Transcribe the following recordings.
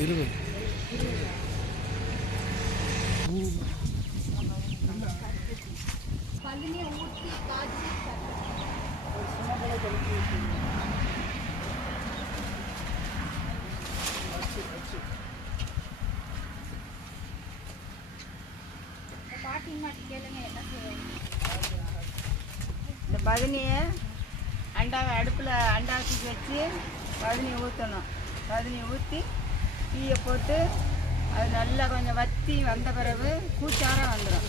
20. இந்த பதினியை அண்டாவை அடுப்பில் அண்டாவை தூக்கி வச்சு பதினியை ஊற்றணும். பதினியை ஊற்றி டீயை போட்டு அது நல்லா கொஞ்சம் வற்றி வந்த பிறகு கூச்சாரம் வந்துடும்.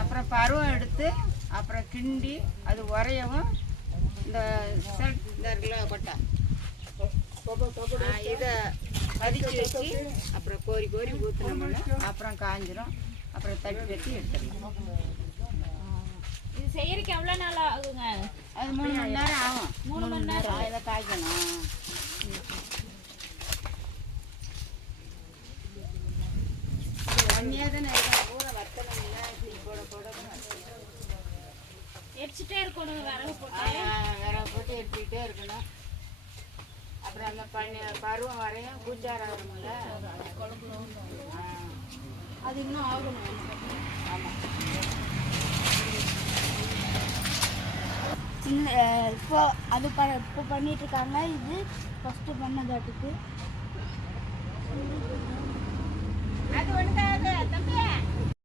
அப்புறம் பருவம் எடுத்து அப்புறம் கிண்டி அது உரையவும் இந்த இருக்குல்ல கொட்டை இதை பதிச்சு வச்சு அப்புறம் கோரி கோரி ஊற்றினோம்னா அப்புறம் காஞ்சிரும். அப்புறம் தட்டி தட்டி எடுத்துடணும். இது செய்யறதுக்கு எவ்வளோ நாள் ஆகுங்க? அது 3 மணி நேரம் ஆகும். 3 மணி நேரம் இதை காய்க்கணும். தண்ணியாக தானே இருக்கும். ஊற வத்தணும் இல்லை போட போட எரிச்சிட்டே இருக்கணும். விறகு போட்டு விறகு போட்டு எடுத்துக்கிட்டே இருக்கணும். அப்புறம் அந்த பருவம் வரையும் கூச்சாரம் வரும்ல அது இன்னும் ஆகணும். ஆமாம். இப்போ அது இப்போ பண்ணிட்டு இருக்காங்க. இது ஃபஸ்ட்டு பண்ணதாட்டுக்கு அது ஒன்றுதான் தம்பி.